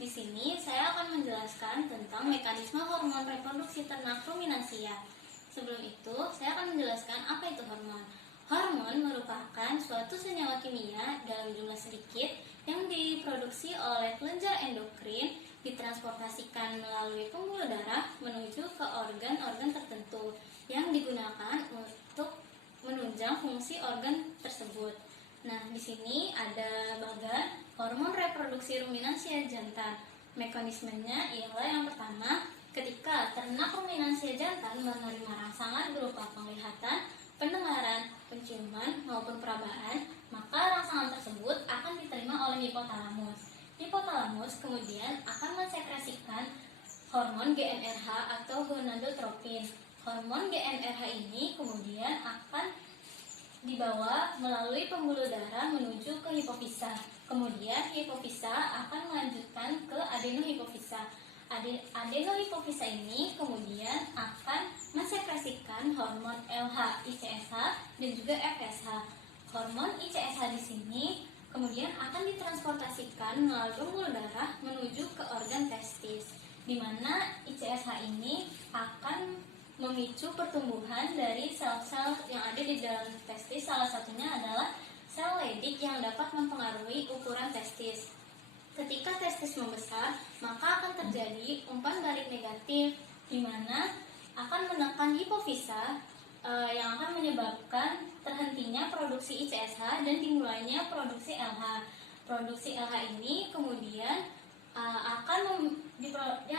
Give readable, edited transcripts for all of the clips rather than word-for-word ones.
Di sini saya akan menjelaskan tentang mekanisme hormon reproduksi ternak ruminansia. Sebelum itu, saya akan menjelaskan apa itu hormon. Hormon merupakan suatu senyawa kimia dalam jumlah sedikit yang diproduksi oleh kelenjar endokrin, ditransportasikan melalui pembuluh darah menuju ke organ-organ tertentu yang digunakan untuk menunjang fungsi organ tersebut. Nah, di sini ada bagan hormon reproduksi ruminansia jantan. Mekanismenya ialah yang pertama, ketika ternak ruminansia jantan menerima rangsangan berupa penglihatan, pendengaran, penciuman, maupun perabaan, maka rangsangan tersebut akan diterima oleh hipotalamus. Hipotalamus kemudian akan mensekresikan hormon GnRH atau gonadotropin. Hormon GnRH ini kemudian akan dibawa melalui pembuluh darah menuju ke hipofisa. Kemudian hipofisa akan melanjutkan ke adenohipofisa. Adenohipofisa ini kemudian akan mensekresikan hormon LH, ICSH, dan juga FSH. Hormon ICSH di sini kemudian akan ditransportasikan melalui pembuluh darah menuju ke organ testis, di mana ICSH ini akan memicu pertumbuhan dari sel-sel yang ada di dalam testis. Salah satunya adalah sel Leydig yang dapat mempengaruhi ukuran testis. Ketika testis membesar, maka akan terjadi umpan balik negatif, di mana akan menekan hipofisa yang akan menyebabkan terhentinya produksi ICSH dan dimulainya produksi LH. Produksi LH ini kemudian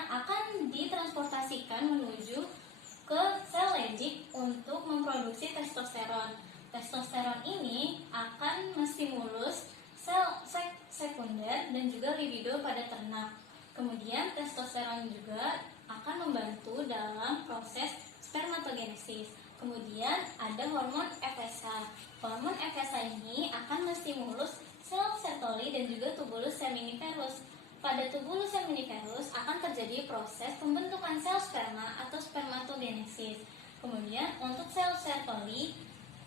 akan ditransportasikan menuju ke sel Leydig untuk memproduksi testosteron. Testosteron ini akan menstimulus sel sekunder dan juga libido pada ternak. Kemudian testosteron juga akan membantu dalam proses spermatogenesis. Kemudian ada hormon FSH. Hormon FSH ini akan menstimulus sel Sertoli dan juga tubulus seminiferus. Pada tubulus seminiferus akan terjadi proses pembentukan sel sperma atau spermatogenesis. Kemudian untuk sel Sertoli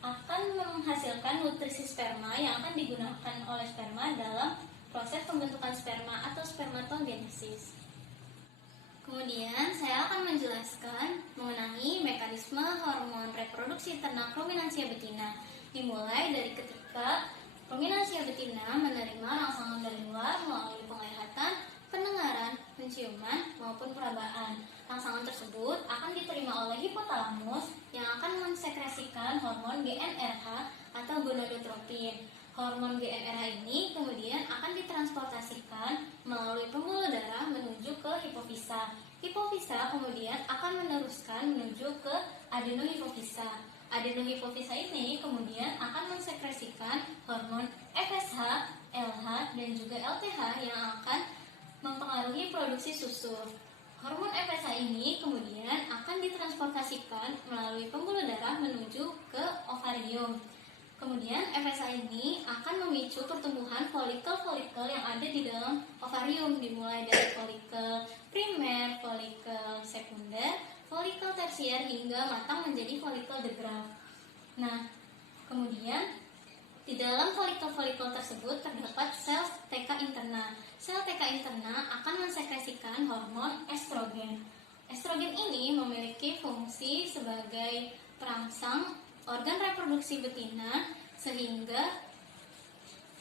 akan menghasilkan nutrisi sperma yang akan digunakan oleh sperma dalam proses pembentukan sperma atau spermatogenesis. Kemudian saya akan menjelaskan mengenai mekanisme hormon reproduksi ternak ruminansia betina. Dimulai dari ketika ruminansia betina menerima rangsangan dari luar melalui penglihatan, pendengaran, penciuman, maupun perabaan. Rangsangan tersebut akan diterima oleh hipotalamus yang akan mensekresikan hormon GnRH atau gonadotropin. Hormon GnRH ini kemudian akan ditransportasikan melalui pembuluh darah menuju ke hipofisa. Hipofisa kemudian akan meneruskan menuju ke adenohipofisa. Adenohipofisa ini kemudian akan mensekresikan hormon FSH, LH, dan juga LTH yang akan mempengaruhi produksi susu. Hormon FSH ini kemudian akan ditransportasikan melalui pembuluh darah menuju ke ovarium. Kemudian FSH ini akan memicu pertumbuhan folikel-folikel yang ada di dalam ovarium, dimulai dari folikel primer, folikel sekunder, folikel tersier hingga matang menjadi folikel de Graaff. Nah, kemudian di dalam folikel-folikel tersebut terdapat sel TK interna. Sel TK interna akan mensekresikan hormon estrogen. Estrogen ini memiliki fungsi sebagai perangsang organ reproduksi betina sehingga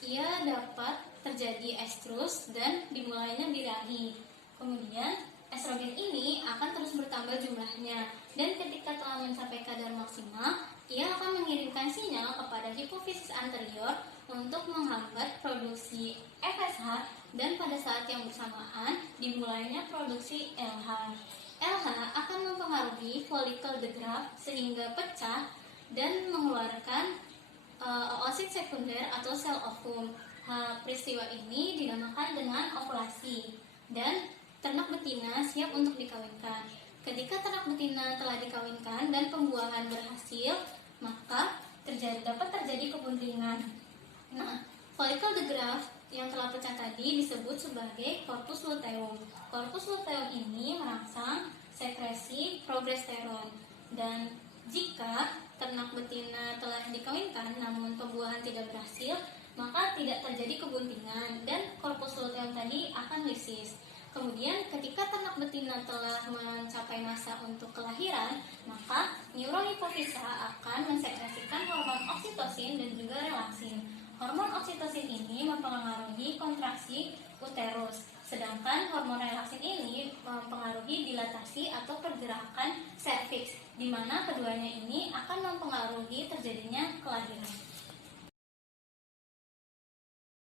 ia dapat terjadi estrus dan dimulainya birahi. Kemudian estrogen ini akan terus bertambah jumlahnya dan ketika telah mencapai kadar maksimal, ia akan mengirimkan sinyal kepada hipofisis anterior untuk menghambat produksi FSH dan pada saat yang bersamaan dimulainya produksi LH. LH akan mempengaruhi folikel de Graaff sehingga pecah dan mengeluarkan oosit sekunder atau sel ovum. Peristiwa ini dinamakan dengan ovulasi dan ternak betina siap untuk dikawinkan. Ketika ternak betina telah dikawinkan dan pembuahan berhasil, maka dapat terjadi kebuntingan. Nah, folikel de Graaff yang telah pecah tadi disebut sebagai corpus luteum. Corpus luteum ini merangsang sekresi progesteron, dan jika ternak betina telah dikawinkan namun pembuahan tidak berhasil, maka tidak terjadi kebuntingan dan korpus luteum tadi akan lisis. Kemudian ketika ternak betina telah mencapai masa untuk kelahiran, maka neurohipofisa akan mensekresikan hormon oksitosin dan juga relaksin. Hormon oksitosin ini mempengaruhi kontraksi uterus, sedangkan hormon relaksin ini mempengaruhi dilatasi atau pergerakan serviks, di mana keduanya ini akan mempengaruhi terjadinya kelahiran.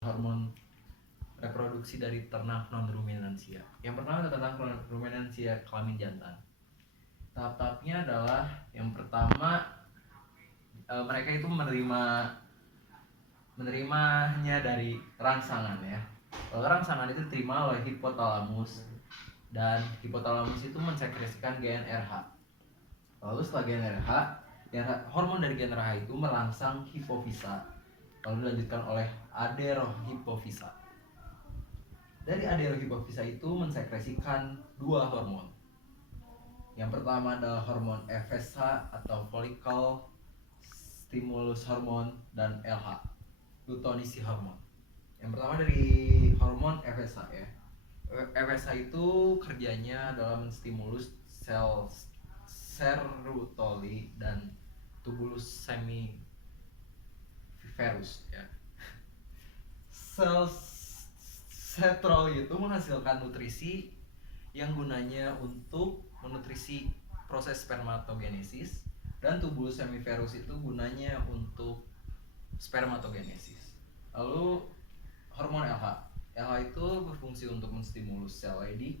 Hormon reproduksi dari ternak non-ruminansia. Yang pertama adalah ternak non-ruminansia kelamin jantan. Tahap-tahapnya adalah yang pertama mereka itu menerimanya dari rangsangan ya. Rangsangan itu diterima oleh hipotalamus dan hipotalamus itu mensekresikan GnRH. Lalu setelah GnRH, hormon dari GnRH itu merangsang hipofisa, lalu dilanjutkan oleh aderohipofisa. Dari aderohipofisa itu mensekresikan dua hormon. Yang pertama adalah hormon FSH atau follicle stimulus hormone dan LH, luteinisi hormone. Yang pertama dari hormon FSH ya. FSH itu kerjanya adalah menstimulus sel serotoli dan tubulus semiferus ya. Sel serotoli itu menghasilkan nutrisi yang gunanya untuk menutrisi proses spermatogenesis, dan tubulus semiferus itu gunanya untuk spermatogenesis. Lalu hormon LH itu berfungsi untuk menstimulus sel lady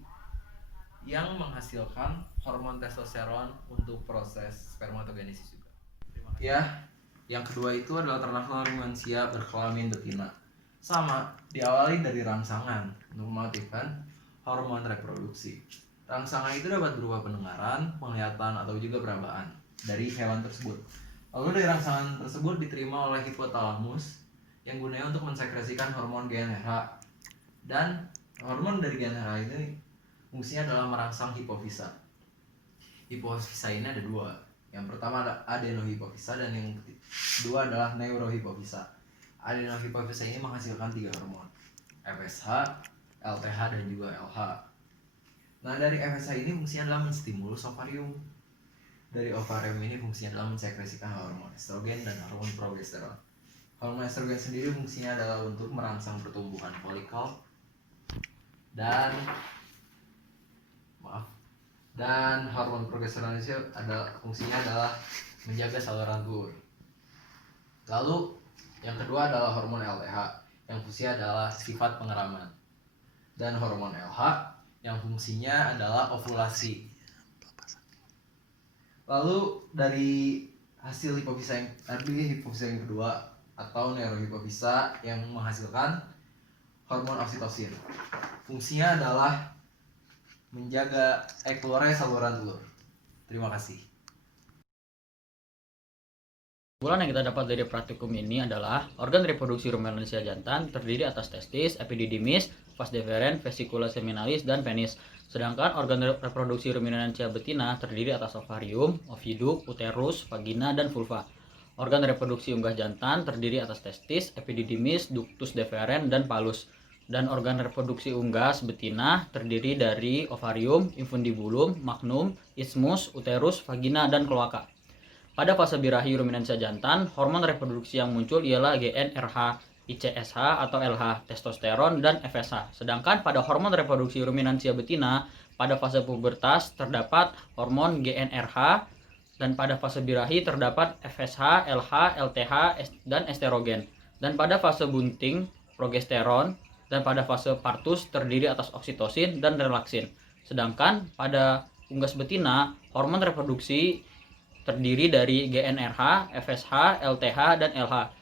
yang menghasilkan hormon testosteron untuk proses spermatogenesis juga. Ya, yang kedua itu adalah ternak non-ruminansia berkelamin betina. Sama, diawali dari rangsangan untuk mengaktifkan hormon reproduksi. Rangsangan itu dapat berupa pendengaran, penglihatan, atau juga perabaan dari hewan tersebut. Lalu dari rangsangan tersebut diterima oleh hipotalamus yang gunanya untuk mensekresikan hormon GnRH. Dan hormon dari GnRH ini fungsinya adalah merangsang hipofisa. Hipofisa ini ada dua. Yang pertama adalah adenohipofisa dan yang kedua adalah neurohipofisa. Adenohipofisa ini menghasilkan tiga hormon, FSH, LTH, dan juga LH. Nah, dari FSH ini fungsinya adalah menstimulus ovarium. Dari ovarium ini fungsinya adalah mensekresikan hormon estrogen dan hormon progesteron. Hormon estrogen sendiri fungsinya adalah untuk merangsang pertumbuhan folikel dan hormon progesteron itu fungsinya adalah menjaga saluran telur. Lalu yang kedua adalah hormon LTH yang fungsinya adalah sifat pengeraman, dan hormon LH yang fungsinya adalah ovulasi. Lalu dari hasil hipofisa yang kedua atau neurohipofisa yang menghasilkan hormon oksitosin, fungsinya adalah menjaga keluarnya saluran telur. Terima kasih. Kesimpulan yang kita dapat dari praktikum ini adalah organ reproduksi ruminansia jantan terdiri atas testis, epididymis, vas deferens, vesicula seminalis, dan penis. Sedangkan organ reproduksi ruminansia betina terdiri atas ovarium, oviduk, uterus, vagina, dan vulva. Organ reproduksi unggah jantan terdiri atas testis, epididymis, ductus deferens, dan palus. Dan organ reproduksi unggas betina terdiri dari ovarium, infundibulum, magnum, isthmus, uterus, vagina, dan kloaka. Pada fase birahi ruminansia jantan, hormon reproduksi yang muncul ialah GnRH, ICSH atau LH, testosteron, dan FSH. Sedangkan pada hormon reproduksi ruminansia betina, pada fase pubertas terdapat hormon GnRH, dan pada fase birahi terdapat FSH, LH, LTH, dan estrogen. Dan pada fase bunting, progesteron, dan pada fase partus terdiri atas oksitosin dan relaksin. Sedangkan pada unggas betina, hormon reproduksi terdiri dari GnRH, FSH, LTH, dan LH.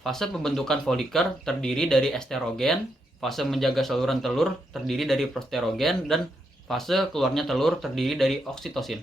Fase pembentukan folikel terdiri dari estrogen, fase menjaga saluran telur terdiri dari prosterogen, dan fase keluarnya telur terdiri dari oksitosin.